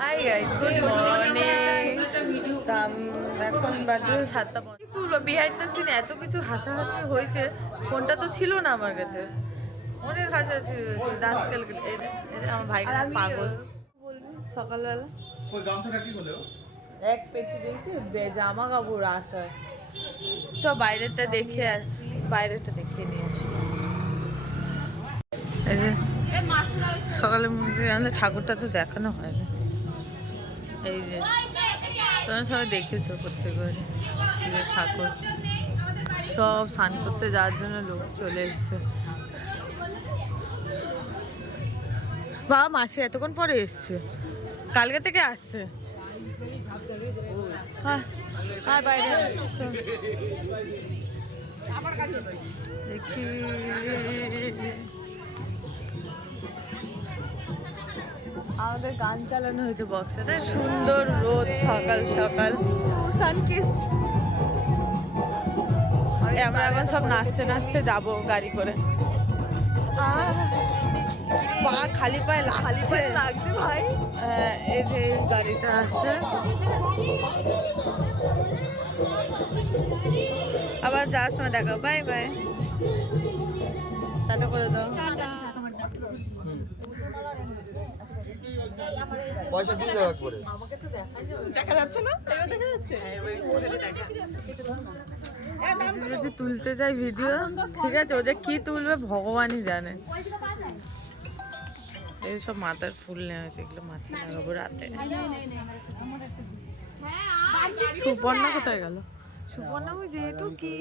Hi guys, good morning. এখন বাজে 7টা। কিন্তু বিহাইন্ড দ্য সিন এত কিছু হাসাহাসি হয়েছে, ফোনটা তো ছিল না আমার কাছে। অনেক হাসাহাসি হয়েছে, দাঁত কেলকেল। আমার ভাই পাগল বলবি সকালবেলা ওই গামছাটা কি হলো? এক পেটি দেখছি জামা কাপড় আসার। চ বাইরেটা দেখে আসি, বাইরেটা দেখিয়ে নিয়ে আসি। এই যে সকালে আমাদের ঠাকুরটা তো দেখানো হয় না। এই যে তোমরা সবাই দেখেছো প্রত্যেকবার যে ঠাকুর সব স্নান করতে যাওয়ার জন্য লোক চলে এসছে। বাবা মাসি এতক্ষণ পরে এসছে, কালকে থেকে আসছে। হ্যাঁ হ্যাঁ বাইরে দেখি। আমাদের গান চালানো হয়েছে বক্সে, তাই সুন্দর রোদ সকাল সকাল সানকিস্ট। আমরা এখন সব নাচতে নাচতে যাবো গাড়ি করে। পা খালি পায়ে লাগছে ভাই। এই যে গাড়িটা আছে, আবার যাওয়ার সময় দেখো। বাই বাই, টাটা করে দাও। পয়সা দিয়ে যাওয়ার পরে দেখা যাচ্ছে না, দেখা যাচ্ছে। যদি তুলতে যাই ভিডিও, ঠিক আছে, ওদের কি তুলবে ভগবানই জানে। এইসব মাথার ফুল নেওয়া হয়েছে, এগুলো মাথায় লাগাবো রাতে। সুপর্ণা কোথায় গেল? সুপর্ণা ওই যেহেতু কি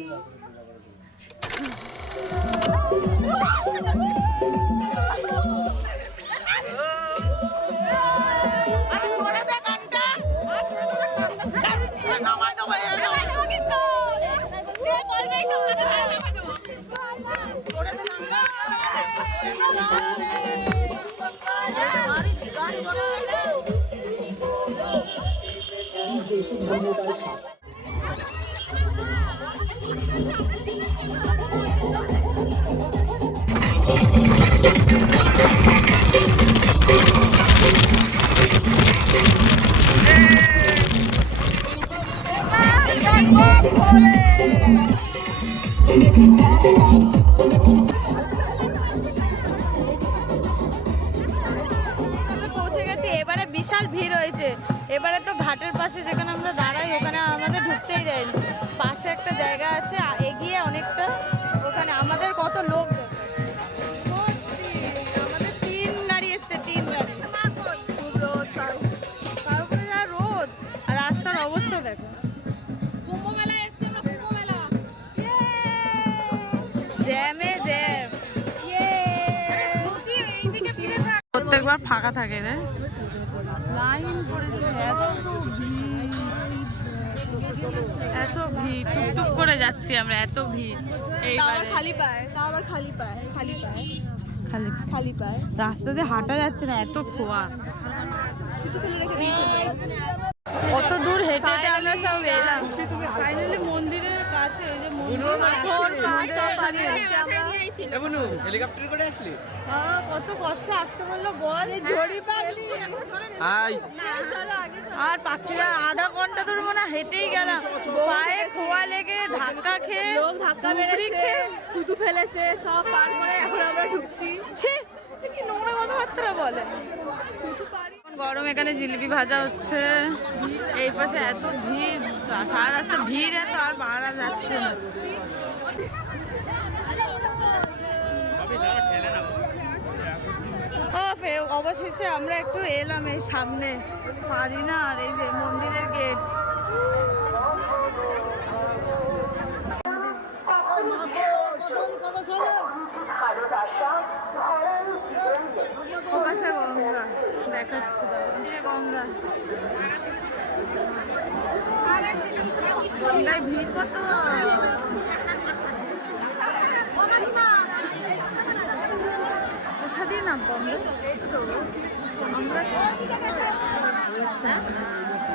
পৌঁছে গেছি। এবারে বিশাল ভিড় হয়েছে। এবারে তো ঘাটের পাশে যেখানে আমরা দাঁড়াই ওখানে আমাদের ঢুকতেই দেয়নি। পাশে একটা জায়গা আছে এগিয়ে অনেকটা, ওখানে আমাদের কত লোক। আমাদের 3 গাড়ি এসছে, 3 গাড়ি। খুব রোদ, তার উপরে যা রোদ, আর রাস্তার অবস্থা দেখো। জ্যামে জ্যাম, প্রত্যেকবার ফাঁকা থাকে রে, লাইন পড়েছে। এত ভিড়, টুকটুক করে যাচ্ছি আমরা, এত ভিড়। এইবারে খালি পায়, আবার খালি পায়, খালি পায়, খালি খালি পায়। রাস্তা দিয়ে হাঁটা যাচ্ছে না, এত খোয়া। কত দূর হেঁটে হেঁটে আমরা সব এলাম। ফাইনালি মন্দিরের কাছে, এই যে হেলিকপ্টার করে আসলি? কত কষ্ট আসতে বললো বল। আর পাচ্ছি না, আধা ঘন্টা ধরে মনে হেঁটেই গেলাম। পায়ে খোয়া লেগে ধাক্কা খেয়ে, ধাক্কা মেরেছে, থুতু ফেলেছে, সব পার করে এখন আমরা ঢুকছি। কি নোংরা কথাবার্তা বলে। গরম, এখানে জিলিপি ভাজা হচ্ছে। এই পাশে এত ভিড়, সারা রাস্তা ভিড় এত, আর মারা যাচ্ছে না। অবশেষে আমরা একটু এলাম এই সামনে, পারি না। আর এই যে মন্দিরের গেট, গঙ্গা দেখাচ্ছে, গঙ্গা, গঙ্গায় ভিড় কত। কোথা দিয়ে নামবো আমরা?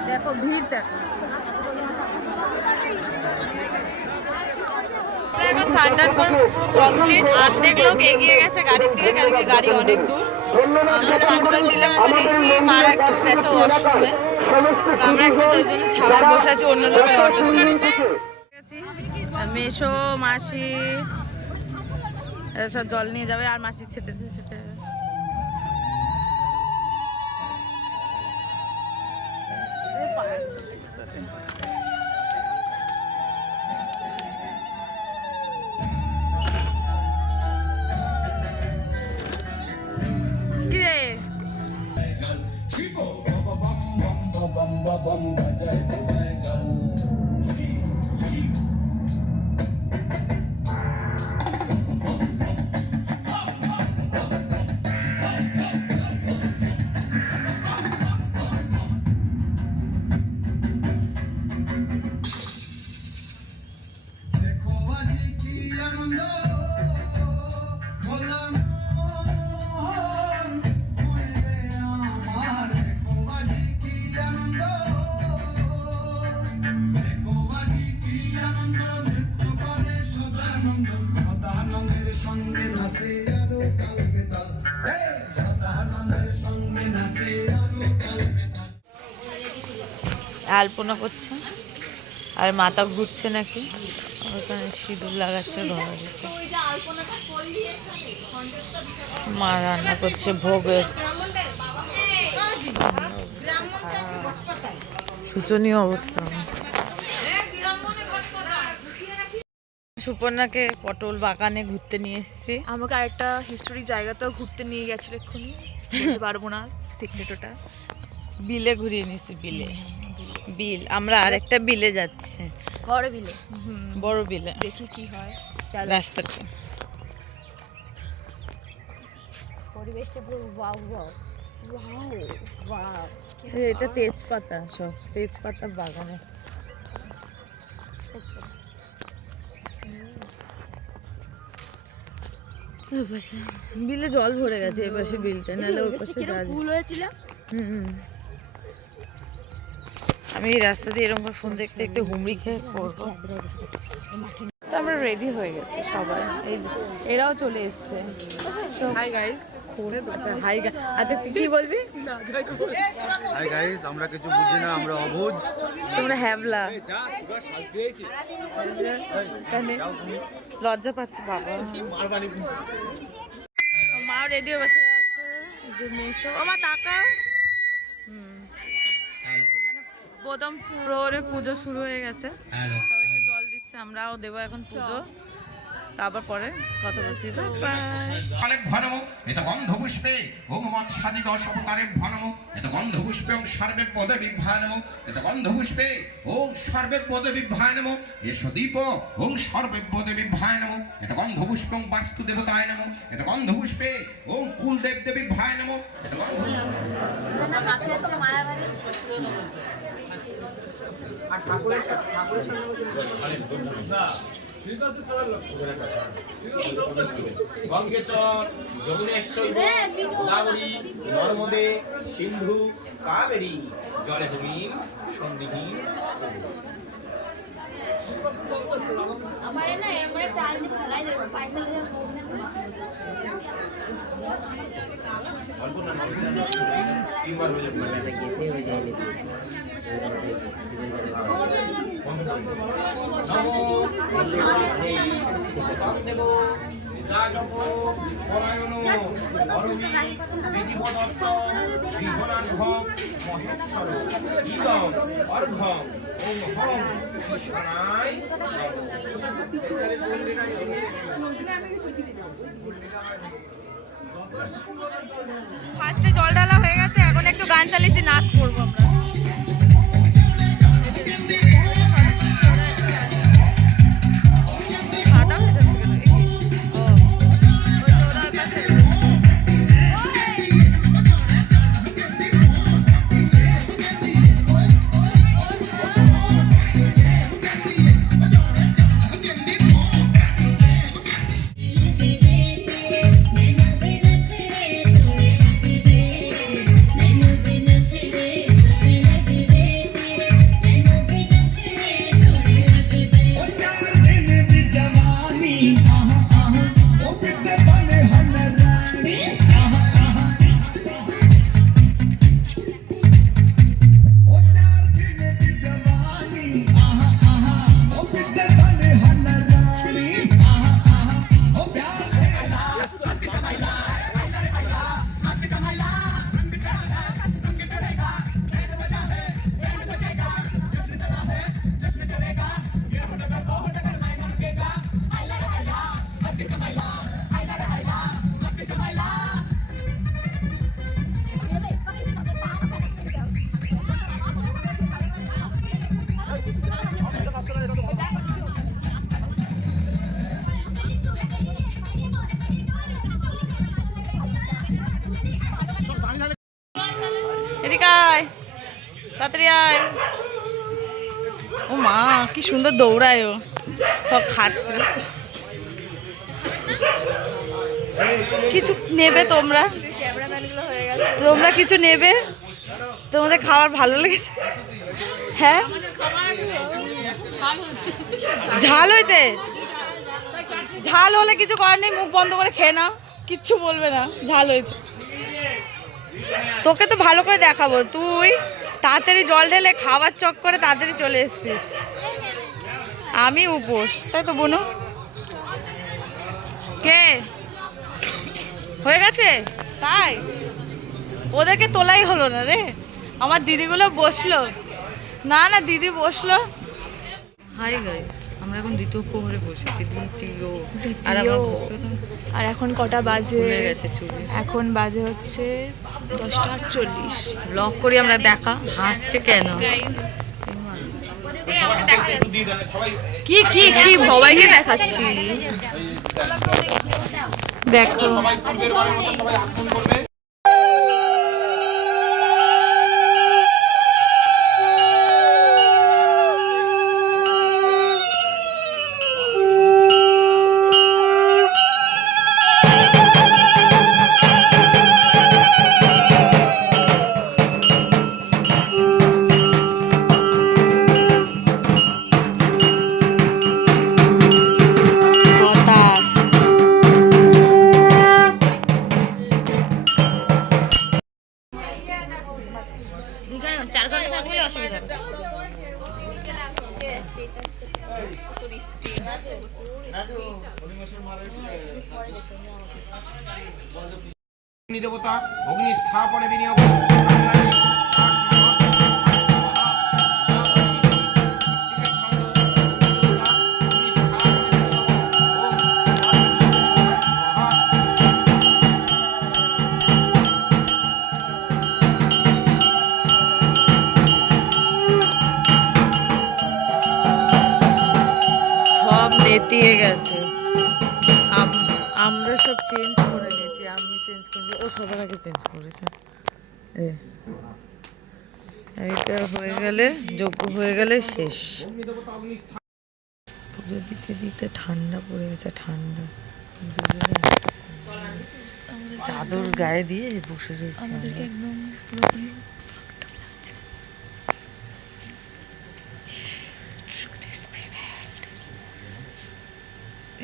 দেখো ভিড়, দেখো। এখন সান্ডার কমপ্লিট, অর্ধেক লোক এগিয়ে গেছে গাড়ির দিকে, কারণ কি গাড়ি অনেক দূর। আমরা স্নান করে দিলাম দেখি মারা একটু গেছে ওয়াশরুমে, আমরা একটু তাই জন্য ছাওয়ায় বসে আছি অন্য লোকের অটো গাড়িতে। মেশো মাসি সব জল নিয়ে যাবে আর মাসি ছেটে ছেটে আলপনা করছে আর মাথা ঘুরছে নাকি, ওখানে সিঁদুর লাগাচ্ছে ঘরে। মা রান্না করছে ভোগের, শোচনীয় অবস্থা। সুপর্ণাকে পটল বাগানে ঘুরতে নিয়ে এসেছি। আমাকে আরেকটা হিস্টোরিক জায়গাতেও ঘুরতে নিয়ে গেছে এক্ষুনি, বলতে পারবো না সিক্রেটটা। বিলে ঘুরিয়ে নিছি, বিল আমরা আরেকটা বিলে যাচ্ছি, বড় বিলে। বড় বিলে, দেখি কি হয় রাস্তাতে। পরিবেশটা পুরো ওয়াও ওয়াও ওয়াও ওয়াও। এটা তেজপাতা, সব তেজপাতা বাগানে। বিলে জল ভরে গেছে, এই পাশে বিলটা, নাহলে ওই পাশে ফুল হয়েছিল। আমি এই রাস্তা দিয়ে এরকম করে ফোন দেখতে দেখতে হুমড়ি খেয়ে পড়বো। তো আমরা রেডি হয়ে গেছি সবাই, এই যে এরাও চলে এসছে। Hi guys. হাই, আচ্ছা তুই কি বলবি? হাই গাইস, আমরা কিছু বুঝি না, আমরা অবুঝ। তোমরা হ্যাবলা, লজ্জা পাচ্ছে বাবা। মাও রেডি হয়ে বসে আছে, যে মেশো আমার তাকাও। বোদম প্রহরে পুজো শুরু হয়ে গেছে, সবাইকে জল দিচ্ছে, আমরাও দেবো এখন পুজো, তারপর পরে কথা বলছি। অনেক ভনম এত গন্ধপুষ্পে ওম মৎসাদি দশ অবতারে ভনম এত গন্ধপুষ্পে ওম সর্বে পদে বিভ্রানম এত গন্ধপুষ্পে ওম সর্বে পদে বিভ্রানম এসো দীপ ওম সর্বে পদে বিভ্রানম এত গন্ধপুষ্পে ওম বাস্তু দেবতায় নম এত গন্ধপুষ্পে ওম কুলদেব দেবী ভায় নম এত গন্ধপুষ্পে আর ঠাকুরের গঙ্গেচর যমুনেশ্বর গোদাবরী নর্মদে সিন্ধু কাবেরী জলে ভূমিন সন্ধিহীন। ফার্স্টে জল ঢালা হয়ে গেছে, এখন একটু গান চালিয়েছি, নাচ করবো আমরা। তাড়াতাড়ি আয়। ও মা কি সুন্দর দৌড়ায় ও, সব খাচ্ছে। কিছু নেবে তোমরা? তোমরা কিছু নেবে? তোমাদের খাবার ভালো লেগেছে? হ্যাঁ, ঝাল হয়েছে। ঝাল হলে কিছু করার নেই, মুখ বন্ধ করে খেয়ে নাও, কিচ্ছু বলবে না। ঝাল হয়েছে। তোকে তো ভালো করে দেখাবো, তুই তাড়াতাড়ি জল ঢেলে খাবার চক করে তাড়াতাড়ি চলে এসেছিস। আমি উপোস, তাই তো বোনো? কে হয়ে গেছে তাই? ওদেরকে তোলাই হলো না রে। আমার দিদিগুলো বসলো না, না দিদি বসলো। হাই গাইস, আমরা এখন দ্বিতীয় প্রহরে বসেছি। আর এখন কটা বাজে? গেছে চুরি। এখন বাজে হচ্ছে 10:48। ব্লগ করি আমরা, দেখা হাসছে কেন? কি কি কি সবাইকে দেখাচ্ছি। দেখো দেবতা অগ্নি স্থাপনে বিনিয়োগ। সব নেতিয়ে গেছে। আমরা সব চেঞ্জ করে নিয়েছি, আমি চেঞ্জ করেছি, ও সবার আগে চেঞ্জ করেছে। এইটা হয়ে গেলে, যোগ্য হয়ে গেলে শেষ। পুজো দিতে দিতে ঠান্ডা পড়ে গেছে, ঠান্ডা। চাদর গায়ে দিয়ে বসে রয়েছে। আমাদেরকে একদম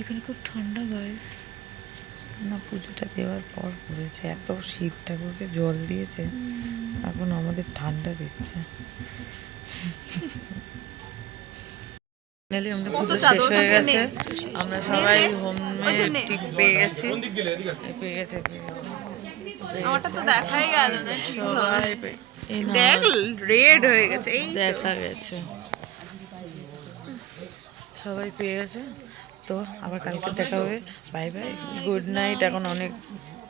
এখানে খুব ঠান্ডা গায়ে। না, পুজোটা দেওয়ার পর পড়েছে, এত শিব ঠাকুরকে জল দিয়েছে, এখন আমাদের ঠান্ডা দিচ্ছে। আমাদের পুজো শেষ হয়ে গেছে, আমরা সবাই হোমমেড টিপ পেয়ে গেছি। আমারটা তো দেখাই গেল না। সবাই দেখ রেড হয়ে গেছে, এই দেখা গেছে, সবাই পেয়ে গেছে। তো আবার কালকে দেখা হবে। Bye bye, good night. এখন অনেক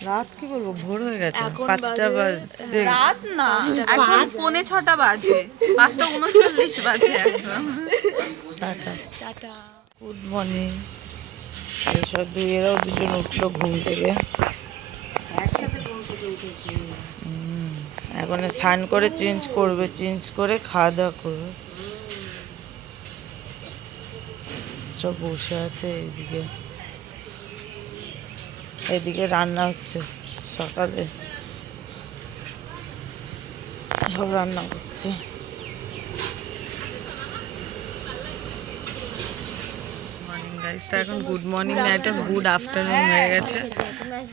রাত, কি বলবো, ভোর হয়ে গেছে। 5টা বাজে। রাত না, এখন 5:45 বাজে, 5:39 বাজে এখন। Tata tata, good morning. এসব এরাও দুজন উঠলো ঘুম থেকে। এখন স্নান করে চেঞ্জ করবে, চেঞ্জ করে খাওয়া দাওয়া করবে। সব বসে আছে এইদিকে, এদিকে রান্না হচ্ছে। সকালে সব রান্না করছে। মর্নিং গাইস, তো এখন গুড মর্নিং না, এটা গুড আফটারনুন হয়ে গেছে।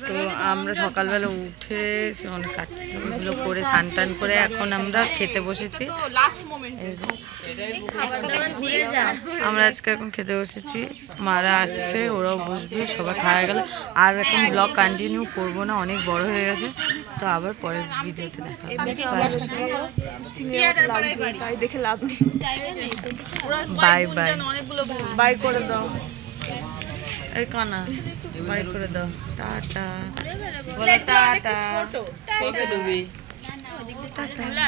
তো আমরা সকালবেলা উঠে অনেক কাজগুলো করে স্নান টান করে এখন আমরা খেতে বসেছি। আমরা আজকে এখন খেতে বসেছি, মারা আসছে, ওরাও বসবে, সবাই খাওয়া গেলে। আর এখন ব্লগ কন্টিনিউ করবো না, অনেক বড় হয়ে গেছে। তো আবার পরের ভিডিওতে দেখা হবে। দেখে লাভ নেই। বাই বাই, বাই করে দাও। এই কানা বাই করে দাও, টাটা বলো, টাটা। ছোট টাটা।